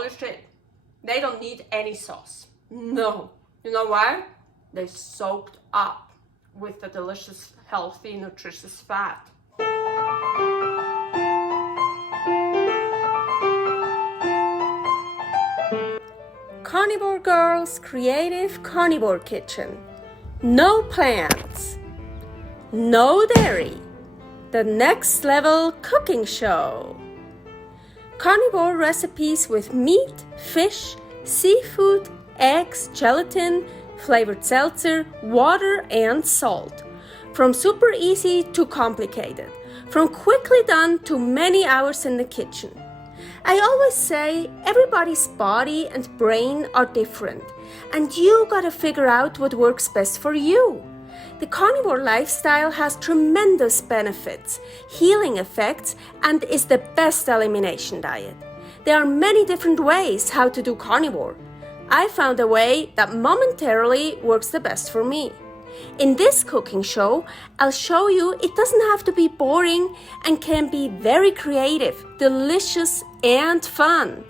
Holy shit. They don't need any sauce. No. You know why? They soaked up with the delicious, healthy, nutritious fat. Carnivore Girl's Creative Carnivore Kitchen. No plants. No dairy. The next level cooking show. Carnivore recipes with meat, fish, seafood, eggs, gelatin, flavored seltzer, water, and salt. From super easy to complicated. From quickly done to many hours in the kitchen. I always say everybody's body and brain are different, and you gotta figure out what works best for you. The carnivore lifestyle has tremendous benefits, healing effects, and is the best elimination diet. There are many different ways how to do carnivore. I found a way that momentarily works the best for me. In this cooking show, I'll show you it doesn't have to be boring and can be very creative, delicious, and fun.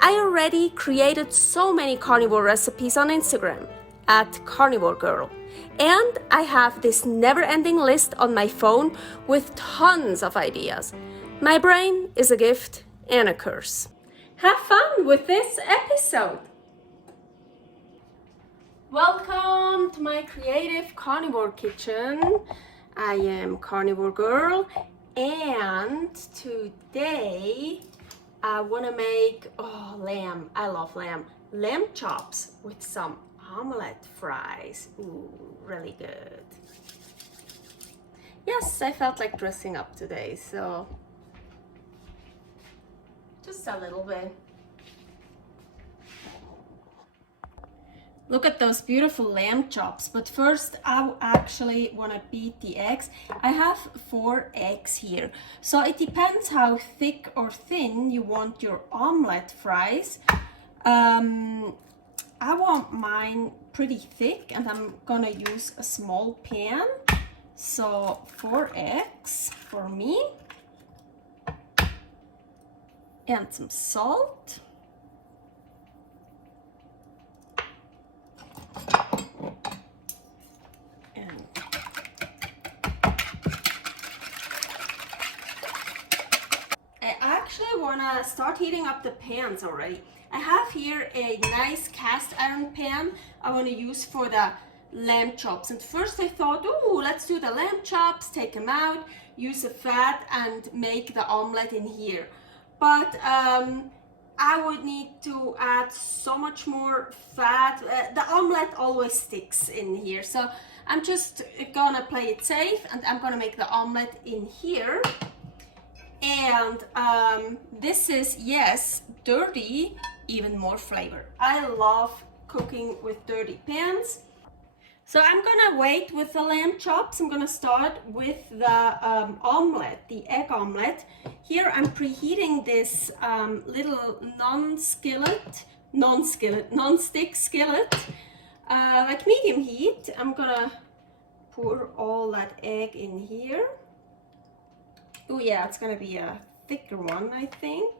I already created so many carnivore recipes on Instagram at Carnivore Girl. And I have this never-ending list on my phone with tons of ideas. My brain is a gift and a curse. Have fun with this episode! Welcome to my creative carnivore kitchen. I am Carnivore Girl, and today I want to make lamb. I love lamb. Lamb chops with some omelette fries. Ooh, really good. Yes, I felt like dressing up today, so just a little bit. Look at those beautiful lamb chops, but first I actually want to beat the eggs. I have 4 eggs here, so it depends how thick or thin you want your omelette fries. I want mine pretty thick, and I'm gonna use a small pan. So 4 eggs for me, and some salt. I want to start heating up the pans already. I have here a nice cast iron pan I want to use for the lamb chops. And first I thought, oh, let's do the lamb chops, take them out, use the fat and make the omelette in here. But I would need to add so much more fat. The omelette always sticks in here. So I'm just gonna play it safe, and I'm gonna make the omelette in here. And this is, yes, dirty, even more flavor. I love cooking with dirty pans. So I'm gonna wait with the lamb chops. I'm gonna start with the omelette, the egg omelette. Here I'm preheating this little non-stick skillet, like medium heat. I'm gonna pour all that egg in here. Oh yeah, it's gonna be a thicker one, I think.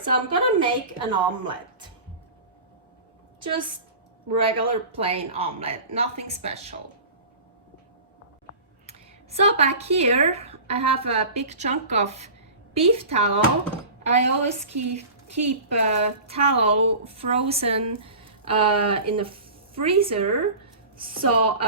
So I'm gonna make an omelette. Just regular plain omelette, nothing special. So back here, I have a big chunk of beef tallow. I always keep tallow frozen in the freezer. So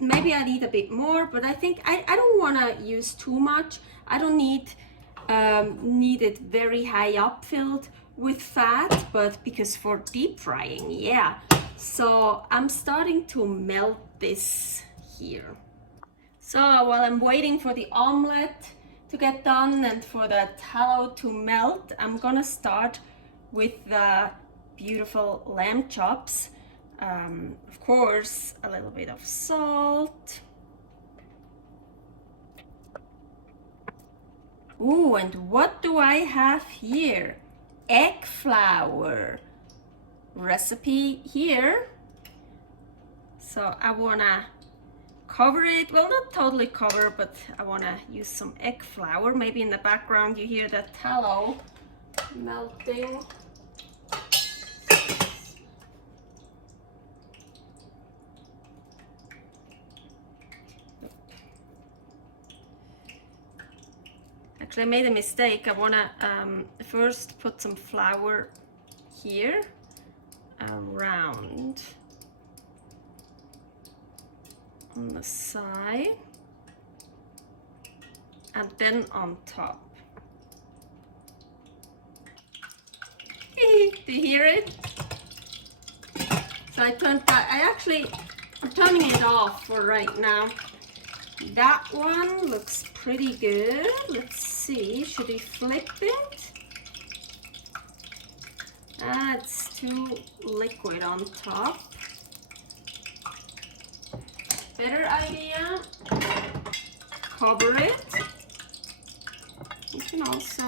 maybe I need a bit more, but I think I don't want to use too much. I don't need it very high up filled with fat, but because for deep frying, yeah. So I'm starting to melt this here. So while I'm waiting for the omelette to get done and for the tallow to melt, I'm gonna start with the beautiful lamb chops. Of course, a little bit of salt. Ooh, and what do I have here? Egg flour recipe here. So I wanna cover it. Well, not totally cover, but I want to use some egg flour. Maybe in the background you hear the tallow melting. Actually, I made a mistake. I want to first put some flour here around on the side and then on top. Do you hear it? So I'm turning it off for right now. That one looks pretty good. Let's see, should we flip it? It's too liquid on top. Better idea, cover it. You can also,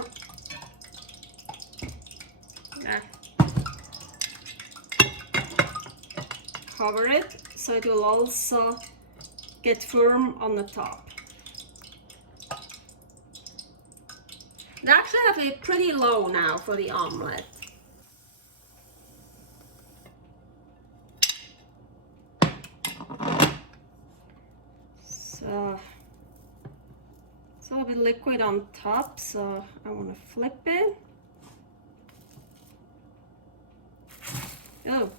cover it so it will also get firm on the top. I actually have it pretty low now for the omelette. So it's a little bit liquid on top, so I want to flip it. Oh.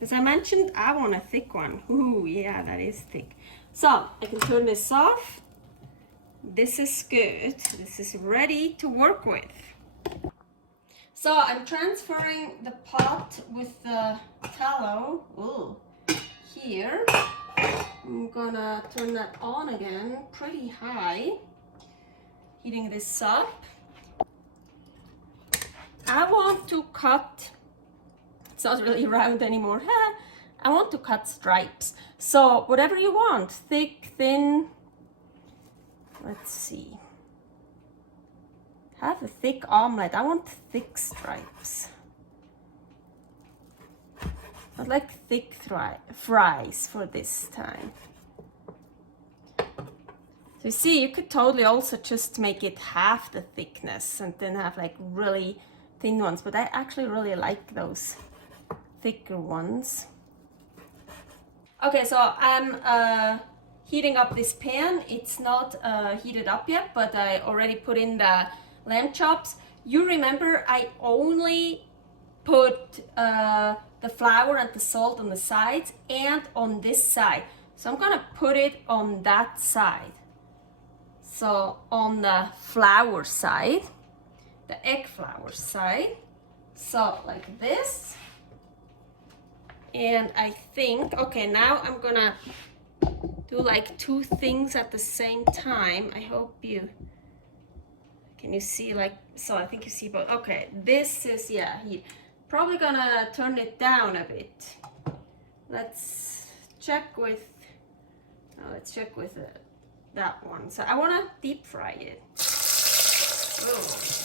As I mentioned, I want a thick one. Ooh, yeah, that is thick. So I can turn this off. This is good. This is ready to work with. So I'm transferring the pot with the tallow here. I'm gonna turn that on again, pretty high. Heating this up. I want to cut, it's not really round anymore. I want to cut stripes. So whatever you want, thick, thin. Let's see. Have a thick omelette. I want thick stripes. I'd like thick fries for this time. So you see, you could totally also just make it half the thickness and then have like really thin ones, but I actually really like those thicker ones. Okay, so I'm heating up this pan. It's not heated up yet, but I already put in the lamb chops. You remember I only put the flour and the salt on the sides and on this side. So I'm gonna put it on that side. So on the flour side, the egg flour side. So like this. And I think, okay, now I'm gonna do like two things at the same time. I hope you, can you see like, so I think you see both. Okay, this is, yeah, heat. Probably gonna turn it down a bit. Let's check with, that one. So I wanna deep fry it. Oh.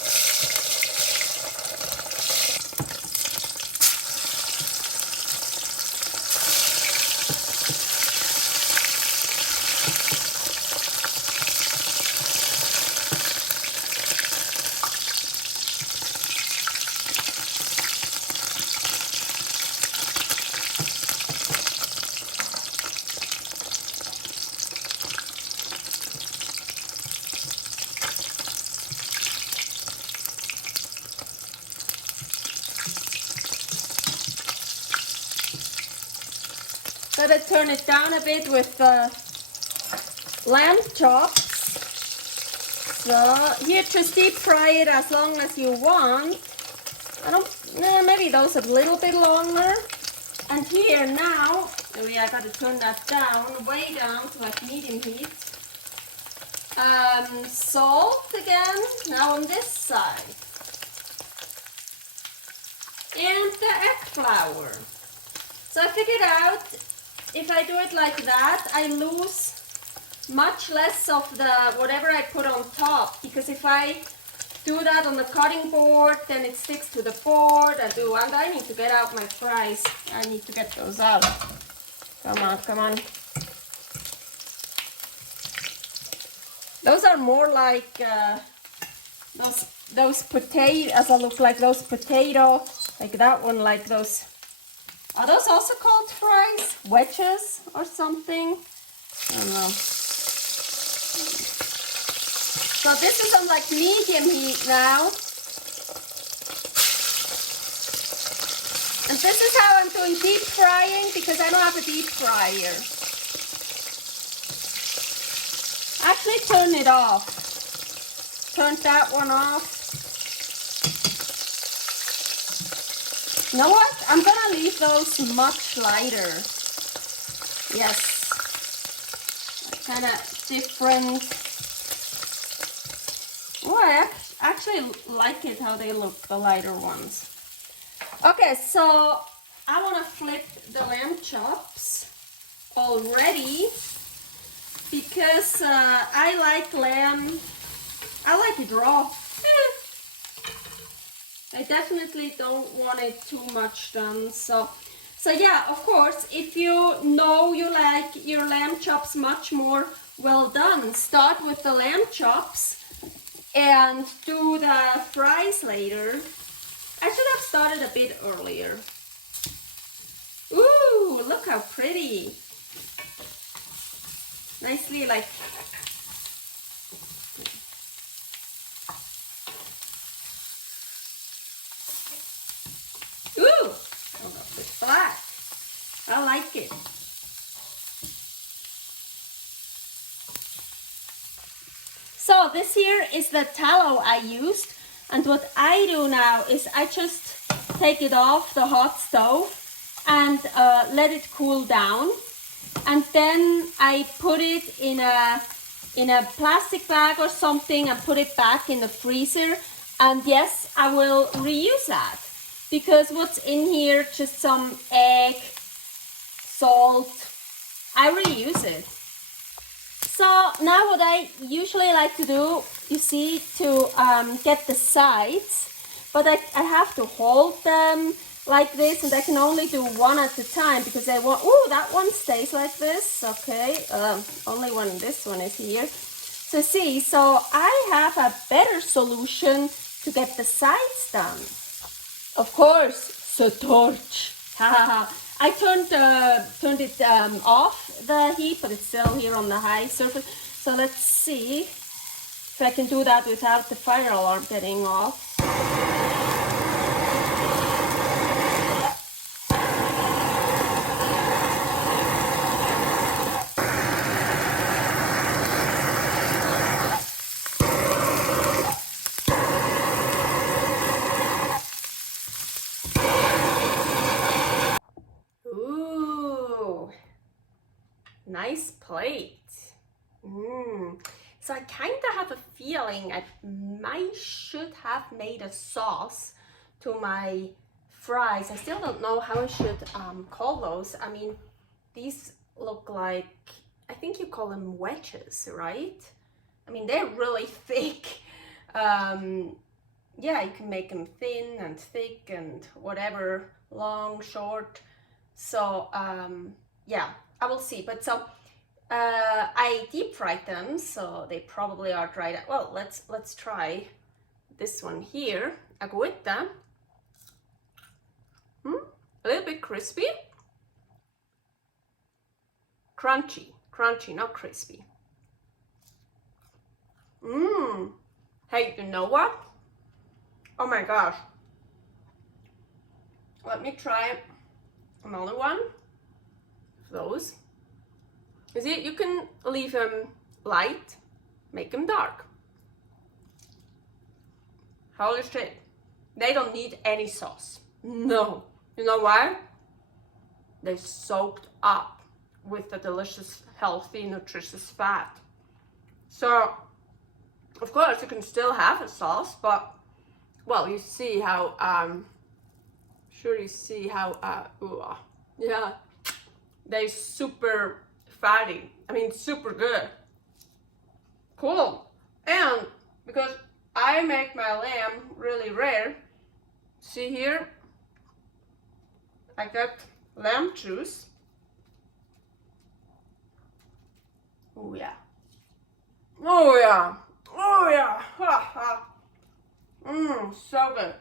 Gotta turn it down a bit with the lamb chops. So here, just deep fry it as long as you want. Maybe those a little bit longer. And here now, I gotta turn that down, way down to like medium heat. Salt again, now on this side. And the egg flour. So I figured out, if I do it like that, I lose much less of the whatever I put on top, because if I do that on the cutting board, then it sticks to the board. And I need to get out my fries. I need to get those out. Come on, come on. Those are more like those potatoes, look like those potato, like that one, like those. Are those also called fries? Wedges or something? I don't know. So this is on like medium heat now. And this is how I'm doing deep frying because I don't have a deep fryer. Actually turn it off. Turn that one off. You know what? I'm gonna leave those much lighter. Yes. Kind of different. Oh, I actually like it how they look, the lighter ones. Okay, so I want to flip the lamb chops already because I like lamb. I like it raw. I definitely don't want it too much done. So yeah, of course, if you know you like your lamb chops much more well done, start with the lamb chops and do the fries later. I should have started a bit earlier. Ooh, look how pretty. Nicely like. Ooh, it's black. I like it. So this here is the tallow I used, and what I do now is I just take it off the hot stove and let it cool down, and then I put it in a plastic bag or something and put it back in the freezer. And yes, I will reuse that because what's in here, just some egg, salt, I reuse it. So now what I usually like to do, you see, to get the sides, but I have to hold them like this, and I can only do one at a time because I want, ooh, that one stays like this, okay, only when this one is here. So see, so I have a better solution to get the sides done. Of course, SöTorch. I turned it off the heat, but it's still here on the high surface. So let's see if I can do that without the fire alarm getting off. Nice plate. So I kind of have a feeling I should have made a sauce to my fries. I still don't know how I should call those. I mean, these look like, I think you call them wedges, right? I mean, they're really thick. Yeah, you can make them thin and thick and whatever, long, short. So yeah, I will see. But so I deep fried them, so they probably are dried. Well, let's try this one here, agüita. A little bit crispy, crunchy, not crispy. Hey, you know what? Oh my gosh. Let me try another one of those. You see, you can leave them light, make them dark. Holy shit. They don't need any sauce. No. You know why? They soaked up with the delicious, healthy, nutritious fat. So, of course, you can still have a sauce, but, well, you see how, sure you see how, yeah, they're super fatty. I mean, super good. Cool. And because I make my lamb really rare. See here, I got lamb juice. Oh yeah. Oh yeah. Oh yeah. Ha ha. So good.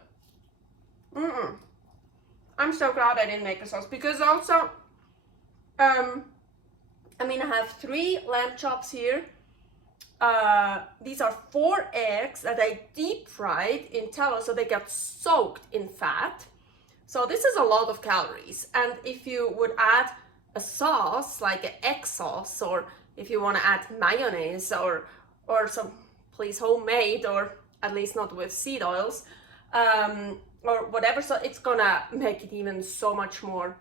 I'm so glad I didn't make a sauce because also, I mean, I have 3 lamb chops here. These are 4 eggs that I deep fried in tallow so they got soaked in fat. So this is a lot of calories. And if you would add a sauce like an egg sauce, or if you want to add mayonnaise or some, please, homemade, or at least not with seed oils, or whatever, so it's gonna make it even so much more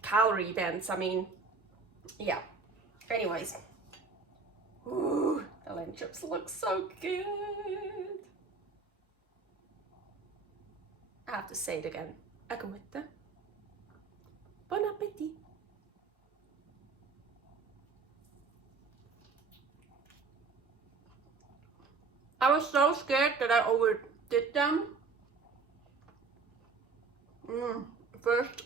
calorie dense. I mean, yeah. Anyways, ooh, the lamb chops look so good. I have to say it again. Agüita. Bon appétit. I was so scared that I overdid them. First,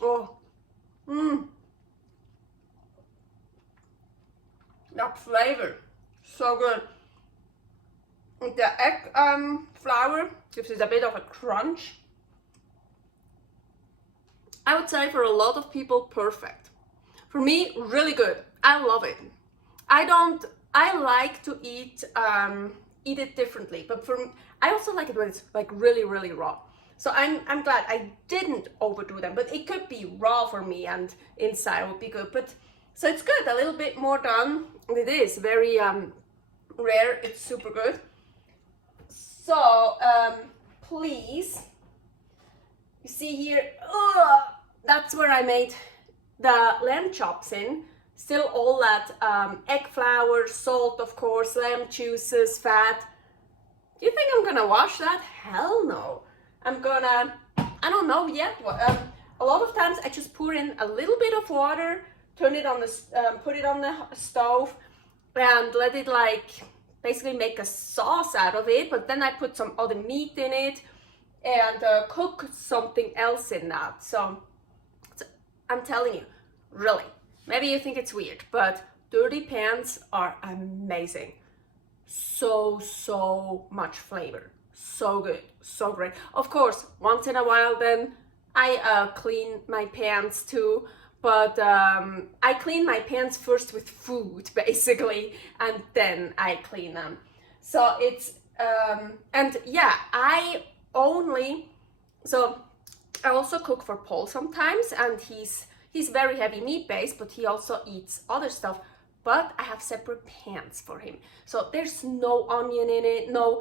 that flavor, so good. The egg flour gives it a bit of a crunch. I would say for a lot of people, perfect. For me, really good. I love it. I like to eat it differently, but I also like it when it's like really, really raw. So I'm glad I didn't overdo them, but it could be raw for me and inside would be good. But so it's good, a little bit more done. It is very rare, it's super good. So please, you see here, that's where I made the lamb chops in. Still all that egg flour, salt, of course, lamb juices, fat. Do you think I'm gonna wash that? Hell no. I don't know yet. A lot of times I just pour in a little bit of water, turn it on the, put it on the stove, and let it like basically make a sauce out of it. But then I put some other meat in it and cook something else in that. So I'm telling you, really. Maybe you think it's weird, but dirty pans are amazing. So much flavor. So good, so great. Of course, once in a while then I clean my pans too, but I clean my pans first with food basically, and then I clean them. So it's, and yeah, I also cook for Paul sometimes, and he's very heavy meat based, but he also eats other stuff. But I have separate pans for him. So there's no onion in it, no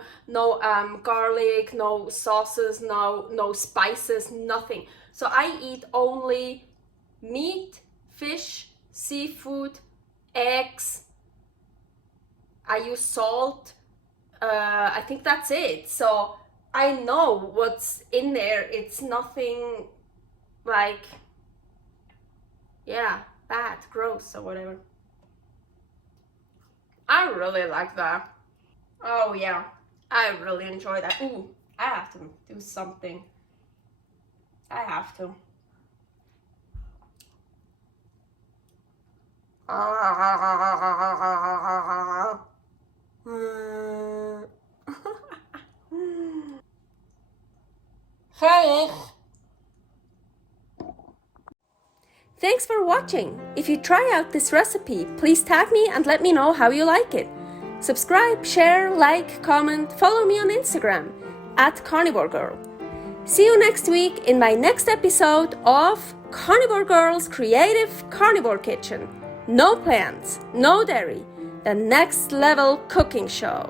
garlic, no sauces, no spices, nothing. So I eat only meat, fish, seafood, eggs. I use salt. I think that's it. So I know what's in there. It's nothing like, yeah, bad, gross, or whatever. I really like that. Oh yeah, I really enjoy that. Ooh, I have to do something. I have to. Hey. Thanks for watching. If you try out this recipe, please tag me and let me know how you like it. Subscribe, share, like, comment, follow me on Instagram @CarnivoreGirl. See you next week in my next episode of Carnivore Girl's Creative Carnivore Kitchen. No plants, no dairy, the next level cooking show.